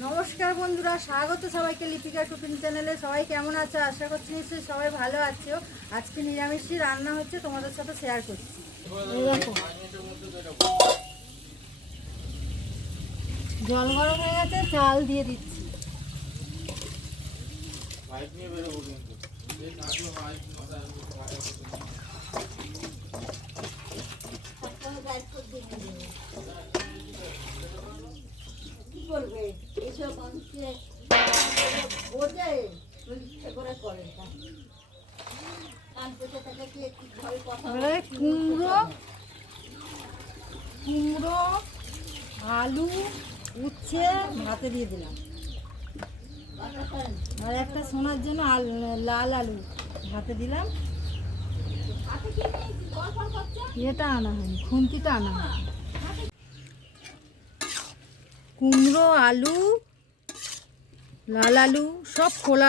নমস্কার বন্ধুরা, স্বাগত সবাইকে লিপিকা কুকিং চ্যানেলে। সবাই কেমন আছো? আশা করছি নিশ্চয়ই সবাই ভালো আছো। আজকে নিরামিষই রান্না হচ্ছে, তোমাদের সাথে শেয়ার করছি। জল গরম হয়ে গেছে, চাল দিয়ে দিচ্ছি। কি করবে এইসব মানুষকে বোঝে করে করে কুমড়ো কুমড়ো আলু উচ্ছে ভাতে দিয়ে দিলাম, আর একটা সোনার জন্য লাল আলু ভাতে দিলাম। এটা আনা হয়নি, খুন্তিটা আনা হয়নি। কুমড়ো আলু লাল আলু সব খোলা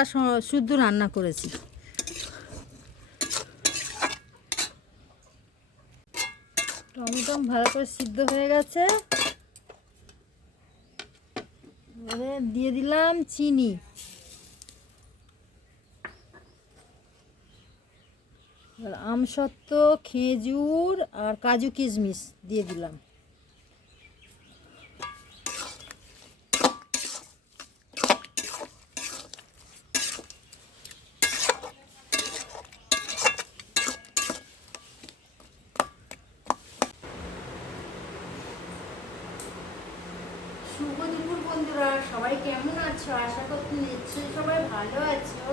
শুদ্ধ রান্না করেছি। টমেটো ভালো করে সিদ্ধ হয়ে গেছে, এবারে দিয়ে দিলাম চিনি, আমসত্ত্ব খেজুর আর কাজু কিশমিশ দিয়ে দিলাম। শুভ দুপুর বন্ধুরা, সবাই কেমন আছো? আশা করছি নিশ্চয়ই সবাই ভালো আছো।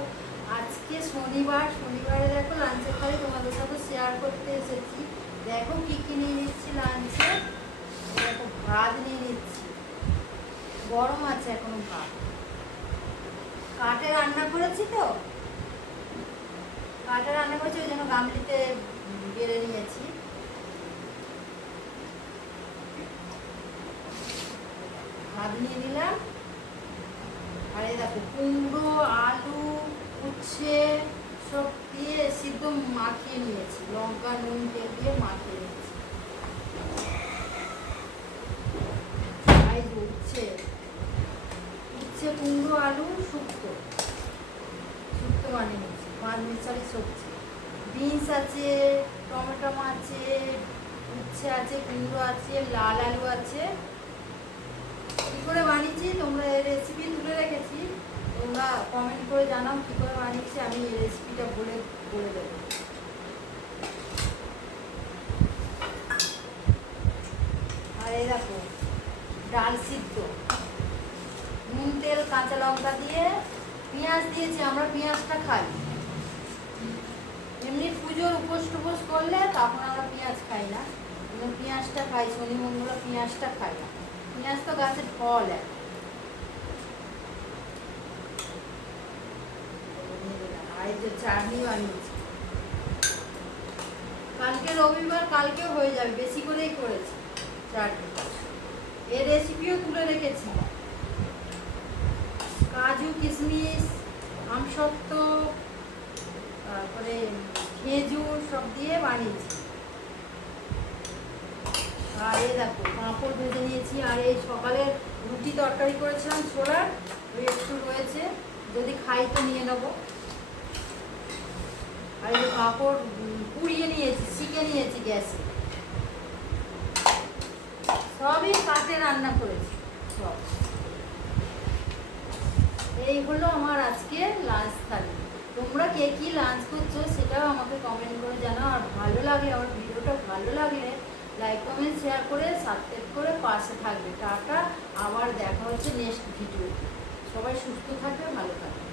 আজকে শনিবারে দেখো লাঞ্চের পরে তোমাদের সাথে শেয়ার করতে এসেছি। দেখো কি কি নিয়ে নিচ্ছি লাঞ্চে। দেখো ভাত নিয়ে নিচ্ছি, গরম আছে এখনো ভাত। কাঠে রান্না করেছি তো, কাঠে রান্না করেছি, ওই জন্য গামলিতে বেড়ে নিয়েছি। ভাত নিয়ে নিলাম, আর এই দেখো কুমড়ো আলু উচ্ছে সব দিয়ে সিদ্ধ মাখিয়ে নিয়েছি, লঙ্কা নুন তেল দিয়ে মাখিয়ে নিয়েছি। উচ্ছে উচ্ছে কুমড়ো আলু শুক্তো বানিয়ে নিয়েছি, পাঁচ মিশালি সবজি। বিনস আছে, টমেটো আছে, উচ্ছে আছে, কুমড়ো আছে, লাল আলু আছে। কী করে বানিয়েছি তোমরা, এই রেসিপি তুলে রেখেছি, তোমরা কমেন্ট করে জানাও কী করে বানিয়েছি, আমি এই রেসিপিটা বলে দেবো। আর এই দেখো ডাল সিদ্ধ, নুন তেল কাঁচা লঙ্কা দিয়ে পেঁয়াজ দিয়েছি, আমরা পেঁয়াজটা খাই। এমনি পুজোর উপোস টুপোস করলে তখন আমরা পেঁয়াজ খাই না, পেঁয়াজটা খাই, শনি মঙ্গল পেঁয়াজটা খাই না। পেঁয়াজ তো গাছের ফল। আর এই যে চাটনি বানিয়েছি, কালকে রবিবার, কালকে হয়ে যাবে, বেশি করেই করেছি চাটনি। এর রেসিপিও তুলে রেখেছি। কাজু কিশমিশ আমসত্ত্ব তারপরে খেজুর সব দিয়ে বানিয়েছি। আর এই দেখো পাঁপড় ভেজে নিয়েছি। আর এই সকালে রুটি তরকারি করেছিলাম ছোলার, ওই একটু রয়েছে, যদি খাই তো নিয়ে নেবো। আর এই পাঁপড় পুড়িয়ে নিয়েছি, শিখে নিয়েছি গ্যাসে। সবই কাঠে রান্না করেছি সব। এই হলো আমার আজকে লাঞ্চ থালি। তোমরা কে কি লাঞ্চ করছো সেটাও আমাকে কমেন্ট করে জানাও। আর ভালো লাগলে, আমার ভিডিওটা ভালো লাগলে লাইক কমেন্ট শেয়ার করে সাবস্ক্রাইব করে পাশে থাকবে। টাটা, আবার দেখা হচ্ছে নেক্সট ভিডিও। সবাই সুস্থ থাকবে, ভালো থাকবে।